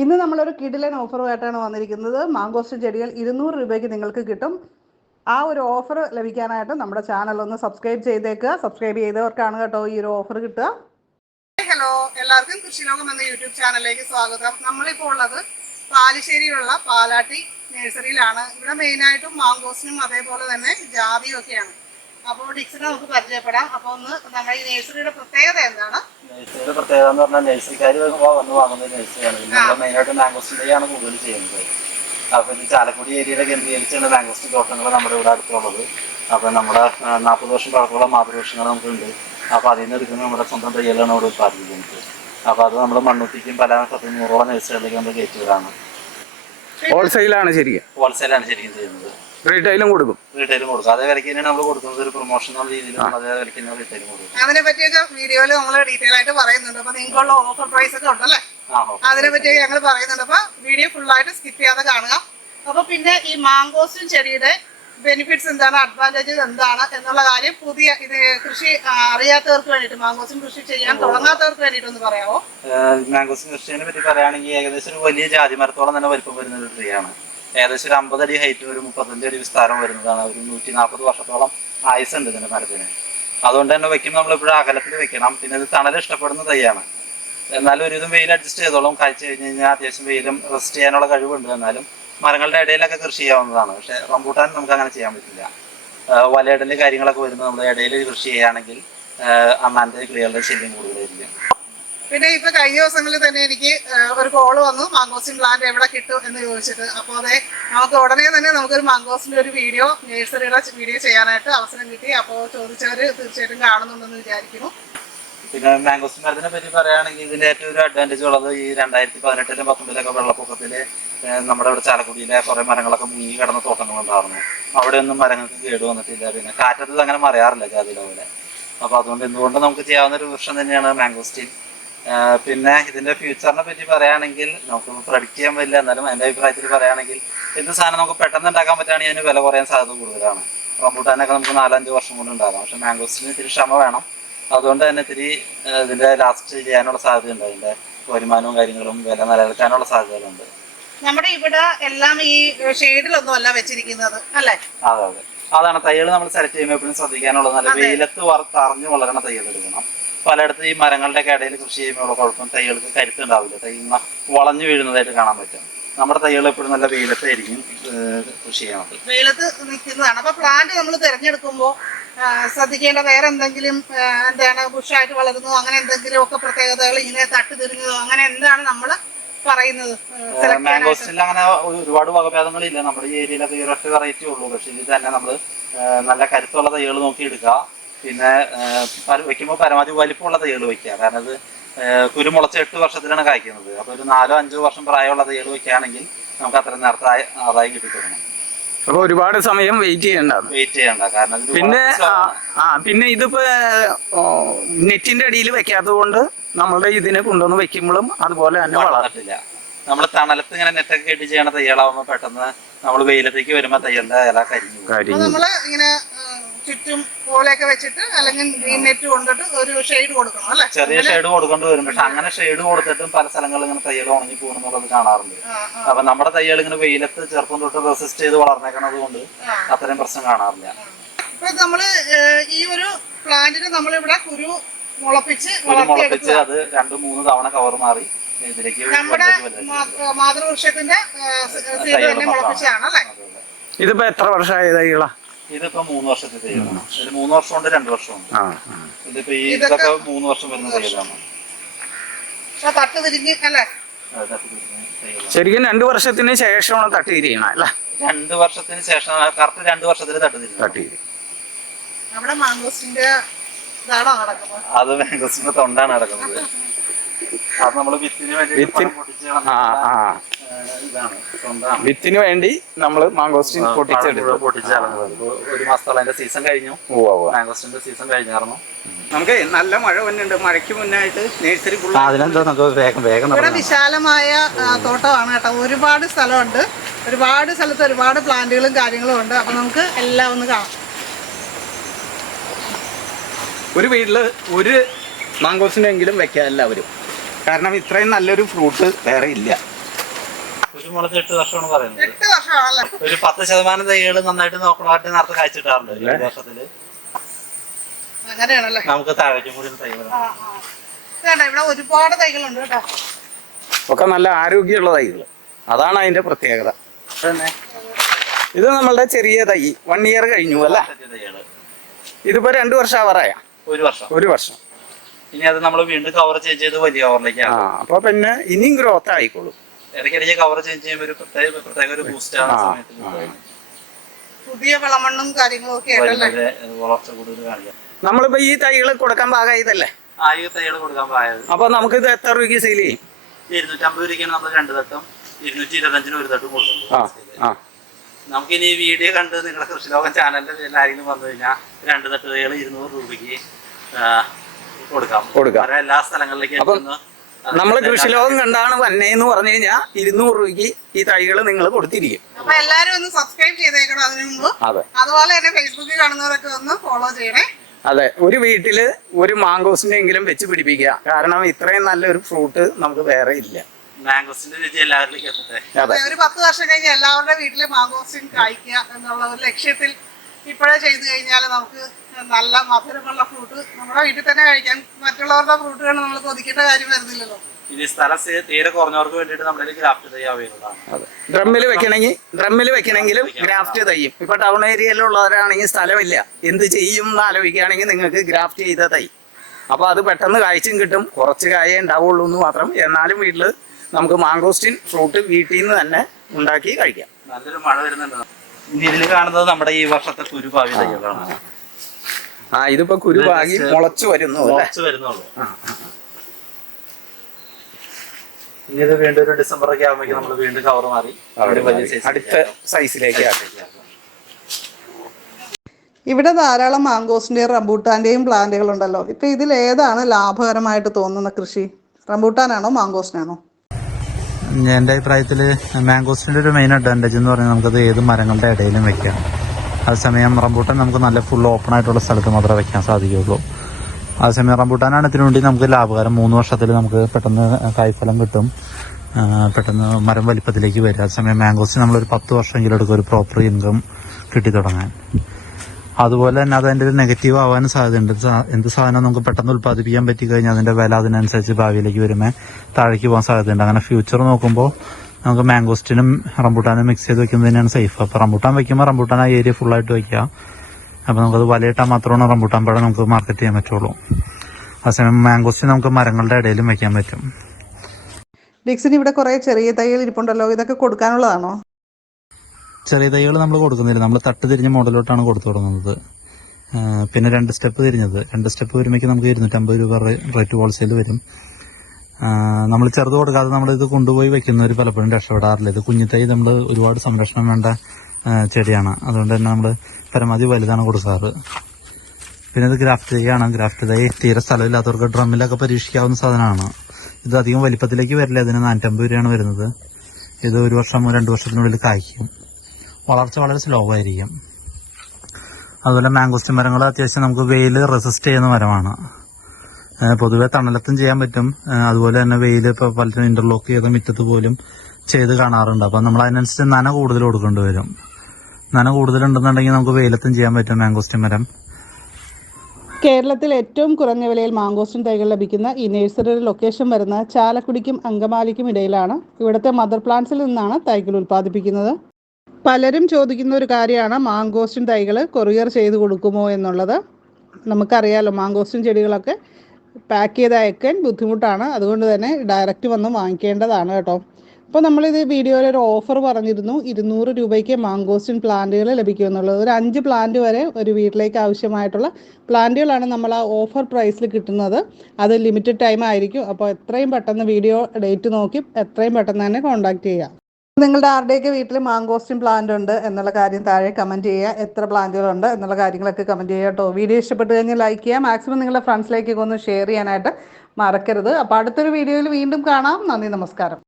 ഇന്ന് നമ്മളൊരു കിഡിലൻ ഓഫറുമായിട്ടാണ് വന്നിരിക്കുന്നത്. മാങ്കോസ്റ്റ് ചെടികൾ ഇരുന്നൂറ് രൂപയ്ക്ക് നിങ്ങൾക്ക് കിട്ടും. ആ ഒരു ഓഫർ ലഭിക്കാനായിട്ട് നമ്മുടെ ചാനൽ ഒന്ന് സബ്സ്ക്രൈബ് ചെയ്തേക്കുക. സബ്സ്ക്രൈബ് ചെയ്തവർക്കാണ് കേട്ടോ ഈ ഒരു ഓഫർ കിട്ടുക. ഹലോ എല്ലാവർക്കും കൃഷിലോകം എന്ന യൂട്യൂബ് ചാനലിലേക്ക് സ്വാഗതം. നമ്മളിപ്പോൾ ഉള്ളത് പാലശ്ശേരിയിലുള്ള പാലാട്ടി നഴ്സറിയിലാണ് ഇവിടെ മെയിനായിട്ടും മാങ്കോസിനും അതേപോലെ തന്നെ ജാതിയും ഒക്കെയാണ്. അപ്പോൾ ഡിക്സിനെ നമുക്ക് പരിചയപ്പെടാം. അപ്പോൾ ഒന്ന് നമ്മുടെ ഈ നഴ്സറിയുടെ പ്രത്യേകത എന്താണ്? നഴ്സറിയുടെ പ്രത്യേകത എന്ന് പറഞ്ഞാൽ നഴ്സറിക്കാർ വന്ന് വാങ്ങുന്ന നഴ്സറിയാണ് പിന്നെ നമ്മൾ മെയിനായിട്ട് മാംഗോസ്റ്റിന്റെ ആണ് കൂടുതൽ ചെയ്യുന്നത്. അപ്പോൾ ഈ ചാലക്കുടി ഏരിയയിലെ കേന്ദ്രീകരിച്ചാണ് മാംഗോസ്റ്റി തോട്ടങ്ങൾ നമ്മുടെ ഇവിടെ അടുത്തുള്ളത്? അപ്പോൾ നമ്മുടെ നാൽപ്പത് വർഷം പഴക്കമുള്ള മാതൃവൃക്ഷങ്ങൾ നമുക്കുണ്ട്. അപ്പോൾ അതിൽ നിന്ന് എടുക്കുന്ന നമ്മുടെ സ്വന്തം തയ്യലാണ് ഇവിടെ ഉത്പാദിപ്പിക്കുന്നത്. അപ്പോൾ അത് നമ്മൾ മണ്ണുത്തിക്കും പല പത്ത് നൂറോളം നഴ്സറികളിലേക്ക് നമ്മൾ കയറ്റി വിടാണ്. ഹോൾസെയിലാണ് ശരിക്കും. ഹോൾസെയിലാണ് ശരിക്കും ചെയ്യുന്നത്. റീറ്റെയിലും കൊടുക്കും. റീറ്റെയിലും കൊടുക്കും. അതേ വിലയ്ക്ക് തന്നെയാണ് നമ്മൾ കൊടുക്കുന്നത്. ഒരു പ്രൊമോഷണൽ രീതിയിലും അതേ വിലയ്ക്ക് തന്നെ റീറ്റെയിലും കൊടുക്കും അതിനെ പറ്റിയൊക്കെ വീഡിയോയിൽ നമ്മൾ ഡീറ്റെയിൽ ആയിട്ട് പറയുന്നുണ്ട്. അപ്പോൾ നിങ്ങൾക്കുള്ള ഓഫർ പ്രൈസ് ഒക്കെ ഉണ്ടല്ലേ? അതിനെ പറ്റി ഞങ്ങൾ പറയുന്നുണ്ട്. അപ്പൊ വീഡിയോ ഫുള്ളായിട്ട് സ്കിപ്പ് ചെയ്യാതെ കാണുക. അപ്പൊ പിന്നെ ഈ മാങ്കോസും ചെടിയുടെ ബെനിഫിറ്റ്സ് എന്താണ്? അഡ്വാന്റേജസ് എന്താണ്? എന്നുള്ള കാര്യം പുതിയ ഇത് കൃഷി അറിയാത്തവർക്ക് വേണ്ടിട്ട് മാംഗോസും കൃഷി ചെയ്യാൻ തുടങ്ങാത്തവർക്ക് വേണ്ടിയിട്ട് ഒന്ന് പറയാമോ മാംഗോസ് കൃഷിയെ പറ്റി പറയുകയാണെങ്കിൽ ഏകദേശം ഒരു വലിയ ജാതി മരത്തോളം തന്നെ വലിപ്പം വരുന്ന ഒരു ട്രീ ആണ്. ഏകദേശം ഒരു അമ്പത് അടി ഹൈറ്റ് ഒരു മുപ്പത്തഞ്ച് അടി വിസ്താരം വരുന്നതാണ്. ഒരു നൂറ്റി നാൽപ്പത് വർഷത്തോളം ആയുസ് ഉണ്ട് ഇതിന്റെ മരത്തിന്. അതുകൊണ്ട് തന്നെ വെക്കുമ്പോൾ നമ്മളിപ്പോഴും അകലത്തിൽ വെക്കണം പിന്നെ ഇത് തണൽ ഇഷ്ടപ്പെടുന്ന തൈയാണ്. എന്നാലും ഒരുവിധം വെയിൽ അഡ്ജസ്റ്റ് ചെയ്തോളും. കഴിച്ചു കഴിഞ്ഞ് കഴിഞ്ഞാൽ അത്യാവശ്യം വെയിലും റെസ്റ്റ് ചെയ്യാനുള്ള കഴിവുണ്ട്. എന്നാലും മരങ്ങളുടെ ഇടയിലൊക്കെ കൃഷി ചെയ്യാവുന്നതാണ്. പക്ഷേ റംബൂട്ടാൻ നമുക്ക് അങ്ങനെ ചെയ്യാൻ പറ്റില്ല. വലയിടലും കാര്യങ്ങളൊക്കെ വരുമ്പോൾ നമ്മൾ ഇടയിൽ കൃഷി ചെയ്യുകയാണെങ്കിൽ അണ്ണാന്റെ കിളികളുടെ ശല്യം കൂടുതലായിരിക്കും. പിന്നെ ഇപ്പൊ കഴിഞ്ഞ ദിവസങ്ങളിൽ തന്നെ എനിക്ക് ഒരു കോൾ വന്നു. മാങ്കോസ്റ്റിൻ പ്ലാന്റ് എവിടെ കിട്ടും എന്ന് ചോദിച്ചിട്ട്. അപ്പോൾ അതെ നമുക്ക് ഉടനെ തന്നെ നമുക്കൊരു മാങ്കോസിന്റെ ഒരു വീഡിയോ നേഴ്സറിയുടെ വീഡിയോ ചെയ്യാനായിട്ട് അവസരം കിട്ടി. അപ്പോൾ ചോദിച്ചവര് തീർച്ചയായിട്ടും കാണുന്നുണ്ടെന്ന് വിചാരിക്കുന്നു. പിന്നെ മാംഗോസ് മരത്തിനെ പറ്റി പറയുകയാണെങ്കിൽ ഇതിന്റെ ഏറ്റവും ഒരു അഡ്വാന്റേജ് ഉള്ളത് ഈ രണ്ടായിരത്തി പതിനെട്ടിലും പത്തൊമ്പതിലൊക്കെ വെള്ളപ്പൊക്കത്തിൽ നമ്മുടെ ഇവിടെ ചാലക്കുടിയിലെ കുറേ മരങ്ങളൊക്കെ മുങ്ങി കിടന്ന തോട്ടങ്ങളുണ്ടായിരുന്നു അവിടെ ഒന്നും മരങ്ങൾക്ക് കേട് വന്നിട്ടില്ല. പിന്നെ കാറ്റത്ത് അങ്ങനെ മറിയാറില്ല ജാതിയിലെ പോലെ അപ്പോൾ അതുകൊണ്ട് എന്തുകൊണ്ട് നമുക്ക് ചെയ്യാവുന്ന ഒരു വൃക്ഷം തന്നെയാണ് മാംഗോസ്റ്റീൻ പിന്നെ ഇതിന്റെ ഫ്യൂച്ചറിനെ പറ്റി പറയുകയാണെങ്കിൽ നമുക്ക് പ്രഡിക്റ്റ് ചെയ്യാൻ പറ്റില്ല. എന്നാലും എന്റെ അഭിപ്രായത്തിൽ പറയുകയാണെങ്കിൽ എന്ത് സാധനം നമുക്ക് പെട്ടെന്ന് ഉണ്ടാക്കാൻ പറ്റുകയാണെങ്കിൽ അതിന് വില കുറയാൻ സാധ്യത കൂടുതലാണ്. റംബൂട്ടാനൊക്കെ നമുക്ക് നാലഞ്ച് വർഷം കൊണ്ട് ഉണ്ടാകാം. പക്ഷെ മാംഗോസ്റ്റിന് ഇത്തിരി ക്ഷമ വേണം. അതുകൊണ്ട് തന്നെ ഇത്തിരി ഇതിന്റെ ലാസ്റ്റ് ചെയ്യാനുള്ള സാധ്യതയുണ്ട്. അതിന്റെ വരുമാനവും കാര്യങ്ങളും വില നിലനിൽക്കാനുള്ള സാധ്യതകളുണ്ട്. നമ്മുടെ ഇവിടെ എല്ലാം ഈ ഷെയ്ഡിലൊന്നും അല്ല വെച്ചിരിക്കുന്നത് അല്ലേ? അതെ അതെ. അതാണ് തൈകൾ നമ്മൾ സെലക്ട് ചെയ്യുമ്പോൾ എപ്പോഴും ശ്രദ്ധിക്കാനുള്ളത്. നല്ല വെയിലത്ത് വറുത്ത് അറിഞ്ഞു വളരണ തൈകൾ എടുക്കണം. പലയിടത്ത് ഈ മരങ്ങളുടെ ഒക്കെ ഇടയിൽ കൃഷി ചെയ്യുമ്പോൾ കുഴപ്പം തൈകൾക്ക് കരുത്തുണ്ടാവില്ല തൈ വളഞ്ഞു വീഴുന്നതായിട്ട് കാണാൻ പറ്റും. നമ്മുടെ തൈകൾ എപ്പോഴും നല്ല വെയിലത്തായിരിക്കും കൃഷി കൃഷി ചെയ്യണത് വെയിലത്ത് നിൽക്കുന്നതാണ്. അപ്പൊ പ്ലാന്റ് നമ്മൾ തിരഞ്ഞെടുക്കുമ്പോൾ ശ്രദ്ധിക്കേണ്ട വേറെ എന്തെങ്കിലും എന്താണ് ബുഷായിട്ട് വളരുന്നു അങ്ങനെ എന്തെങ്കിലും ഒക്കെ പ്രത്യേകതകൾ ഇങ്ങനെ തട്ടി തിരിഞ്ഞതോ അങ്ങനെ എന്താണ് നമ്മൾ പറയുന്നത്? മാംഗോസിൽ? അങ്ങനെ ഒരുപാട് വകഭേദങ്ങളില്ല നമ്മുടെ ഈ ഏരിയയിലൊക്കെ ഈ ഒരൊറ്റ വെറൈറ്റി ഉള്ളൂ. പക്ഷേ ഇത് തന്നെ നമ്മൾ നല്ല കരുത്തുള്ള തൈകൾ നോക്കി എടുക്കുക. പിന്നെ വെക്കുമ്പോൾ പരമാവധി വലിപ്പമുള്ള തൈകൾ വെക്കുക കാരണം അത് കുരുമുളച്ച് എട്ട് വർഷത്തിലാണ് കായ്ക്കുന്നത്. അപ്പോൾ ഒരു നാലോ അഞ്ചോ വർഷം പ്രായമുള്ള തൈകൾ വെക്കുകയാണെങ്കിൽ നമുക്ക് അത്ര നേരത്തെ ആദായം കിട്ടിത്തുടങ്ങും. അപ്പൊ ഒരുപാട് സമയം വെയിറ്റ് ചെയ്യണ്ട വെയിറ്റ് ചെയ്യണ്ട. കാരണം പിന്നെ ആ, പിന്നെ ഇതിപ്പോ നെറ്റിന്റെ അടിയിൽ വെക്കാത്തത് കൊണ്ട് നമ്മളുടെ ഇതിനെ കൊണ്ടുവന്ന് വെക്കുമ്പോഴും അതുപോലെ തന്നെ വളർന്നിട്ടില്ല. നമ്മൾ തണലത്ത് ഇങ്ങനെ നെറ്റൊക്കെ ഇട്ട് ചെയ്യണ തൈകളാവുമ്പോൾ പെട്ടെന്ന് നമ്മൾ വെയിലത്തേക്ക് വരുമ്പോൾ തയ്യലിന്റെ ഇല കരിഞ്ഞു. നമ്മൾ ഇങ്ങനെ ചുറ്റും പോലെയൊക്കെ വെച്ചിട്ട് അല്ലെങ്കിൽ ഗ്രീൻ നെറ്റ് കൊണ്ടിട്ട് ഒരു ഷെയ്ഡ് കൊടുക്കണം അല്ലെ? ചെറിയ ഷെയ്ഡ് കൊടുക്കേണ്ടി വരും. പക്ഷെ അങ്ങനെ ഷെയ്ഡ് കൊടുത്തിട്ടും പല സ്ഥലങ്ങളിൽ ഇങ്ങനെ തയ്യൽ ഉണങ്ങി പോകുന്നുള്ളത് കാണാറുണ്ട്. അപ്പൊ നമ്മുടെ തയ്യൽ ഇങ്ങനെ വെയിലത്ത് ചെറുപ്പം തൊട്ട് റെസിസ്റ്റ് ചെയ്ത് വളർന്നേക്കണത് കൊണ്ട് അത്രയും പ്രശ്നം കാണാറില്ല. അപ്പൊ നമ്മൾ ഈ ഒരു പ്ലാന്റിന് നമ്മളിവിടെ കുരു മുളപ്പിച്ച് മുളപ്പിച്ച് അത് രണ്ടു മൂന്ന് തവണ കവർ മാറി. ഇതിലേക്ക് നമ്മുടെ മാതൃവൃക്ഷത്തിന്റെ മുളപ്പിച്ചാണ് മുളപ്പിച്ചതാണ് അല്ലെ. ഇതിപ്പോ എത്ര വർഷമായ തൈകളാ ഇതിപ്പോ മൂന്ന് വർഷത്തെ മൂന്ന് വർഷമുണ്ട് രണ്ട് വർഷമുണ്ട് ആ ആ. ഇതിപ്പോ ഈ ഇതൊക്കെ മൂന്ന് വർഷം വരുന്ന തയ്യലാണ് ആ തട്ട് തിരിഞ്ഞ് അല്ലെ? അതൊക്കെ വരുന്ന തയ്യലാണ്. ശരിക്കും രണ്ടു വർഷത്തിന് ശേഷമാണ് തട്ട് തിരിയണം അല്ല? രണ്ട് വർഷത്തിന് ശേഷം കറക്റ്റ് രണ്ട് വർഷത്തിൽ തട്ട് തിരിഞ്ഞു. തട്ട് തിരി. നമ്മുടെ മാങ്കോസിന്റെ ഇതാണോ നടക്കുന്നത്? അത് മാംഗോസിന്റെ തൊണ്ടാണ് നടക്കുന്നത്. അത് നമ്മൾ വിത്തിന് വേണ്ടി വിത്തിന്- ആ ആ. ഇതാണ്. വിത്തിന് വേണ്ടി നമ്മൾ മാങ്കോസ്റ്റിൻ പൊട്ടിച്ചെടുത്തു ഒരു മാസത്തോളം അതിന്റെ സീസൺ കഴിഞ്ഞു. മാംഗോസ്റ്റിന്റെ സീസൺ കഴിഞ്ഞായിരുന്നു നമുക്ക് നല്ല മഴ വന്നിട്ടുണ്ട്. മഴയ്ക്ക് മുന്നായിട്ട് നേഴ്സറി അതിനെന്താ നമുക്ക് വേഗം വേഗം ഇവിടെ വിശാലമായ തോട്ടമാണ് കേട്ടോ. ഒരുപാട് സ്ഥലമുണ്ട്. ഒരുപാട് സ്ഥലത്ത് ഒരുപാട് പ്ലാന്റുകളും കാര്യങ്ങളും ഉണ്ട്. അപ്പൊ നമുക്ക് എല്ലാം ഒന്ന് കാണാം. ഒരു വീട്ടിൽ ഒരു മാങ്കോസിനെങ്കിലും വെക്കാൻ എല്ലാവരും. കാരണം ഇത്രയും നല്ലൊരു ഫ്രൂട്ട് വേറെ ഇല്ല. കുരുമുളക് എട്ട് വർഷമാണ് പറയുന്നത്. എട്ട് വർഷമാണല്ലേ? ഒരു പത്ത് ശതമാനം തൈകൾ നന്നായിട്ട് നോക്കണമായിട്ട് നേരത്തെ കാഴ്ചിട്ടാറുണ്ട് ഈ ഒരു വർഷത്തിൽ. അങ്ങനെയാണല്ലേ? നമുക്ക് താഴേക്കും കൂടി തൈകൾ ആ, ആ. ഇവിടെ ഒരുപാട് തൈകളുണ്ട് കേട്ടോ. ഒക്കെ നല്ല ആരോഗ്യമുള്ള തൈകൾ അതാണ് അതിന്റെ പ്രത്യേകത. ഇത് നമ്മളുടെ ചെറിയ തൈ. വൺ ഇയർ കഴിഞ്ഞു അല്ല? ഇതിപ്പോ രണ്ടു വർഷം ആവറായ? ഒരു വർഷം. ഒരു വർഷം. ഇനി അത് നമ്മൾ വീണ്ടും കവർ ചെയ്ത് വലിയ ആ കവറിലേക്കാണ് അപ്പൊ പിന്നെ ഇനിയും ഗ്രോത്ത് ആയിക്കോളും. ഇടയ്ക്കിടയ്ക്ക് കവർ ചേഞ്ച് ചെയ്യുമ്പോൾ ഒരു പ്രത്യേക പ്രത്യേക ഒരു ബൂസ്റ്റ് ആണ് ആ, സമയത്ത് പുതിയ വിളമണ്ണും കാര്യങ്ങളും ഒക്കെ വളരെ വളർച്ച കൂടുതൽ കാണിക്കാം. നമ്മളിപ്പോ ഈ തൈകൾ കൊടുക്കാൻ പാകായതല്ലേ? ആ ഈ തൈകൾ കൊടുക്കാൻ പായത് അപ്പൊ നമുക്ക് ഇത് എത്ര രൂപയ്ക്ക് സെയിൽ ചെയ്യും? ഇരുന്നൂറ്റമ്പത് രൂപയ്ക്കാണ് നമ്മൾ രണ്ട് തട്ടും ഇരുന്നൂറ്റി ഇരുപത്തഞ്ചിന് ഒരു തട്ടും കൊടുക്കുന്നത്. ആ നമുക്കിനി ഈ വീഡിയോ കണ്ട് നിങ്ങളുടെ കൃഷിലോകം ചാനലിന്റെ പേരിൽ ആരെങ്കിലും വന്നു കഴിഞ്ഞാൽ രണ്ട് തട്ട് തൈകൾ ഇരുന്നൂറ് രൂപയ്ക്ക് കൊടുക്കാം. കൊടുക്കാം. എല്ലാ സ്ഥലങ്ങളിലേക്കും എത്തുന്നു. നമ്മൾ കൃഷിലോകം കണ്ടാണ് വന്നേന്ന് പറഞ്ഞു കഴിഞ്ഞാൽ ഇരുന്നൂറ് രൂപയ്ക്ക് ഈ തൈകൾ നിങ്ങൾ കൊടുത്തിരിക്കും. അപ്പൊ എല്ലാരും ഒന്ന് സബ്സ്ക്രൈബ് ചെയ്തേക്കണം അതിനു മുമ്പ്. അതെ. അതുപോലെ തന്നെ ഫേസ്ബുക്കിൽ കാണുന്നവരൊക്കെ ഒന്ന് ഫോളോ ചെയ്യണേ. അതെ ഒരു വീട്ടിൽ ഒരു മാങ്കോസിന്റെ എങ്കിലും വെച്ച് പിടിപ്പിക്കുക. കാരണം ഇത്രയും നല്ലൊരു ഫ്രൂട്ട് നമുക്ക് വേറെ ഇല്ല. മാംഗോസിന്റെ രുചി എല്ലാവരിലേക്കും ഒരു പത്ത് വർഷം കഴിഞ്ഞ് എല്ലാവരുടെ വീട്ടിലെ മാംഗോസിൻ കായ്ക്കുക എന്നുള്ള ഒരു ലക്ഷ്യത്തിൽ ഇപ്പോഴേ ചെയ്തു കഴിഞ്ഞാൽ നമുക്ക് നല്ല മധുരമുള്ള ഫ്രൂട്ട് നമ്മുടെ വീട്ടിൽ തന്നെ കഴിക്കാം. മറ്റുള്ളവരുടെ ഫ്രൂട്ടുകൾ നമ്മൾ കൊതിക്കേണ്ട കാര്യം വരുന്നില്ലല്ലോ. ഇനി സ്ഥലം തീരെ കുറഞ്ഞവർക്ക് വേണ്ടിയിട്ട് നമ്മുടെ ഗ്രാഫ്റ്റ് തൈ ഡ്രമ്മിൽ വെക്കണമെങ്കിൽ ഡ്രമ്മിൽ വെക്കണമെങ്കിലും ഗ്രാഫ്റ്റ് തയ്യും ഇപ്പൊ ടൗൺ ഏരിയയിലുള്ളവരാണെങ്കിൽ സ്ഥലമില്ല. എന്ത് ചെയ്യും എന്ന് ആലോചിക്കുകയാണെങ്കിൽ നിങ്ങൾക്ക് ഗ്രാഫ്റ്റ് ചെയ്ത തൈ അപ്പൊ അത് പെട്ടെന്ന് കാഴ്ചയും കിട്ടും. കുറച്ച് കായേ ഉണ്ടാവുള്ളൂ എന്ന് മാത്രം. എന്നാലും വീട്ടിൽ നമുക്ക് മാങ്കോസ്റ്റിൻ ഫ്രൂട്ട് വീട്ടിൽ നിന്ന് തന്നെ ഉണ്ടാക്കി കഴിക്കാം. നല്ലൊരു മഴ വരുന്നുണ്ട്. ഇനി ഇതിൽ കാണുന്നത് നമ്മുടെ ഈ വർഷത്തെ കുരുഭാവി തൈകളാണ്. ആ ഇതിപ്പോ കുരുഭാഗി മുളച്ചു വരുന്നു അല്ലേ? കുറച്ച് വരുന്നുള്ളൂ. ഇനി ഇത് വീണ്ടും ഒരു ഡിസംബർ ഒക്കെ ആകുമ്പോഴേക്കും നമ്മൾ വീണ്ടും കവർ മാറി. അടുത്ത സൈസിലേക്ക് ആക്കി. ഇവിടെ ധാരാളം മാങ്കോസിന്റെയും റംബൂട്ടാന്റെയും പ്ലാന്റുകൾ ഉണ്ടല്ലോ ഇപ്പൊ ഇതിൽ ഏതാണ് ലാഭകരമായിട്ട് തോന്നുന്ന കൃഷി? റംബൂട്ടാനാണോ മാങ്കോസിനാണോ? എന്റെ അഭിപ്രായത്തിൽ മാംഗോസിന്റെ ഒരു മെയിൻ അഡ്വാന്റേജ് എന്ന് പറഞ്ഞാൽ നമുക്കത് ഏത് മരങ്ങളുടെ ഇടയിലും വെക്കാം. അതേസമയം റംബൂട്ടാൻ നമുക്ക് നല്ല ഫുൾ ഓപ്പൺ ആയിട്ടുള്ള സ്ഥലത്ത് മാത്രമേ വെക്കാൻ സാധിക്കുകയുള്ളൂ. അതേസമയം റംബൂട്ടാനാണ് ഇതിനു വേണ്ടി നമുക്ക് ലാഭകരം മൂന്ന് വർഷത്തിൽ നമുക്ക് പെട്ടെന്ന് കായ്ഫലം കിട്ടും. പെട്ടെന്ന് മരം വലിപ്പത്തിലേക്ക് വരും അതേസമയം മാംഗോസിന് നമ്മളൊരു പത്ത് വർഷമെങ്കിലും എടുക്കും ഒരു പ്രോപ്പർ ഇൻകം കിട്ടി തുടങ്ങാൻ അതുപോലെ തന്നെ അത് അതിന്റെ ഒരു നെഗറ്റീവ് ആവാനും സാധ്യതയുണ്ട് എന്ത് സാധനം നമുക്ക് പെട്ടെന്ന് ഉൽപ്പാദിപ്പിക്കാൻ പറ്റി കഴിഞ്ഞാൽ അതിന്റെ വില അതിനനുസരിച്ച് ഭാവിയിലേക്ക് വരുമ്പോൾ താഴേക്ക് പോകാൻ സാധ്യതയുണ്ട് അങ്ങനെ ഫ്യൂച്ചർ നോക്കുമ്പോൾ നമുക്ക് മാംഗോസ്റ്റിനും റംബൂട്ടാനും മിക്സ് ചെയ്ത് വെക്കുന്നത് തന്നെയാണ് സേഫ് അപ്പോൾ റംബൂട്ടാൻ വെക്കുമ്പോൾ റംബൂട്ടാൻ ആ ഏരിയ ഫുള്ളായിട്ട് വയ്ക്കുക. അപ്പോൾ നമുക്കത് വലയിട്ടാൽ മാത്രമാണ് റംബൂട്ടാൻ പഴം നമുക്ക് മാർക്കറ്റ് ചെയ്യാൻ പറ്റുള്ളൂ. അതേസമയം മാംഗോസ്റ്റിൻ നമുക്ക് മരങ്ങളുടെ ഇടയിലും വെക്കാൻ പറ്റും. ഡിക്സിന് ഇവിടെ കുറേ ചെറിയ തൈകൾ ഇരിപ്പുണ്ടല്ലോ. ഇതൊക്കെ കൊടുക്കാനുള്ളതാണോ? ചെറിയ തൈകൾ നമ്മൾ കൊടുക്കുന്നില്ല. നമ്മൾ തട്ട് തിരിഞ്ഞ മോഡലോട്ടാണ് കൊടുത്തു തുടങ്ങുന്നത്. പിന്നെ രണ്ട് സ്റ്റെപ്പ് തിരിഞ്ഞത്. രണ്ട് സ്റ്റെപ്പ് വരുമ്പോഴേക്കും നമുക്ക് ഇരുന്നൂറ്റമ്പത് രൂപ റേറ്റ് ഹോൾസെയിൽ വരും. നമ്മൾ ചെറുത് കൊടുക്കാതെ നമ്മൾ ഇത് കൊണ്ടുപോയി വെക്കുന്നവർ പലപ്പോഴും രക്ഷപ്പെടാറില്ല. ഇത് കുഞ്ഞു തൈ നമ്മൾ ഒരുപാട് സംരക്ഷണം വേണ്ട ചെടിയാണ്. അതുകൊണ്ട് തന്നെ നമ്മൾ പരമാവധി വലുതാണ് കൊടുക്കാറ്. പിന്നെ ഇത് ഗ്രാഫ്റ്റ് തൈയാണ് ഗ്രാഫ്റ്റ് തൈ തീരെ സ്ഥലമില്ലാത്തവർക്ക് ഡ്രമ്മിലൊക്കെ പരീക്ഷിക്കാവുന്ന സാധനമാണ്. ഇത് അധികം വലിപ്പത്തിലേക്ക് വരില്ല. ഇതിന് നാനൂറ്റമ്പത് രൂപയാണ് വരുന്നത്. ഇത് ഒരു വർഷം രണ്ട് വർഷത്തിനുള്ളിൽ കായ്ക്കും. വളർച്ച വളരെ സ്ലോ ആയിരിക്കും. അതുപോലെ മാംഗോസ്റ്റിൻ മരങ്ങൾ അത്യാവശ്യം നമുക്ക് വെയിൽ റെസിസ്റ്റ് ചെയ്യുന്ന മരമാണ്. പൊതുവെ തണലത്തും ചെയ്യാൻ പറ്റും. അതുപോലെ തന്നെ വെയിൽ ഇപ്പോൾ പലരും ഇന്റർലോക്ക് ചെയ്ത മുറ്റത്ത് പോലും ചെയ്ത് കാണാറുണ്ട്. അപ്പം നമ്മൾ അതിനനുസരിച്ച് നന കൂടുതൽ കൊടുക്കേണ്ടി വരും. നന കൂടുതലുണ്ടെന്നുണ്ടെങ്കിൽ നമുക്ക് വെയിലത്തും ചെയ്യാൻ പറ്റും മാംഗോസ്റ്റിൻ മരം. കേരളത്തിൽ ഏറ്റവും കുറഞ്ഞ വിലയിൽ മാംഗോസ്റ്റിൻ തൈകൾ ലഭിക്കുന്ന ഈ നഴ്സറിയുടെ ലൊക്കേഷൻ വരുന്ന ചാലക്കുടിക്കും അങ്കമാലിക്കും ഇടയിലാണ്. ഇവിടുത്തെ മദർ പ്ലാന്റ്സിൽ നിന്നാണ് തൈകൾ ഉൽപ്പാദിപ്പിക്കുന്നത്. പലരും ചോദിക്കുന്ന ഒരു കാര്യമാണ് മാങ്കോസ്റ്റിൻ തൈകൾ കൊറിയർ ചെയ്ത് കൊടുക്കുമോ എന്നുള്ളത്. നമുക്കറിയാലോ മാങ്കോസ്റ്റിൻ ചെടികളൊക്കെ പാക്ക് ചെയ്ത് അയക്കാൻ ബുദ്ധിമുട്ടാണ്. അതുകൊണ്ട് തന്നെ ഡയറക്റ്റ് വന്ന് വാങ്ങിക്കേണ്ടതാണ് കേട്ടോ. അപ്പോൾ നമ്മളിത് വീഡിയോയിൽ ഒരു ഓഫർ പറഞ്ഞിരുന്നു ഇരുന്നൂറ് രൂപയ്ക്ക് മാങ്കോസ്റ്റിൻ പ്ലാന്റുകൾ ലഭിക്കുമെന്നുള്ളത് ഒരു അഞ്ച് പ്ലാന്റ് വരെ ഒരു വീട്ടിലേക്ക് ആവശ്യമായിട്ടുള്ള പ്ലാന്റുകളാണ് നമ്മൾ ആ ഓഫർ പ്രൈസിൽ കിട്ടുന്നത്. അത് ലിമിറ്റഡ് ടൈം ആയിരിക്കും അപ്പോൾ എത്രയും പെട്ടെന്ന് വീഡിയോ ഡേറ്റ് നോക്കി എത്രയും പെട്ടെന്ന് തന്നെ കോൺടാക്ട് ചെയ്യുക. നിങ്ങളുടെ ആരുടെയൊക്കെ വീട്ടിൽ മാങ്കോസ്റ്റിൻ പ്ലാന്റ് ഉണ്ട് എന്നുള്ള കാര്യം താഴെ കമന്റ് ചെയ്യുക. എത്ര പ്ലാന്റുകളുണ്ട് എന്നുള്ള കാര്യങ്ങളൊക്കെ കമന്റ് ചെയ്യുക കേട്ടോ. വീഡിയോ ഇഷ്ടപ്പെട്ട് കഴിഞ്ഞാൽ ലൈക്ക് ചെയ്യുക. മാക്സിമം നിങ്ങളുടെ ഫ്രണ്ട്സിലേക്കൊക്കെ ഒന്ന് ഷെയർ ചെയ്യാനായിട്ട് മറക്കരുത്. അപ്പോൾ അടുത്തൊരു വീഡിയോയിൽ വീണ്ടും കാണാം. നന്ദി നമസ്കാരം.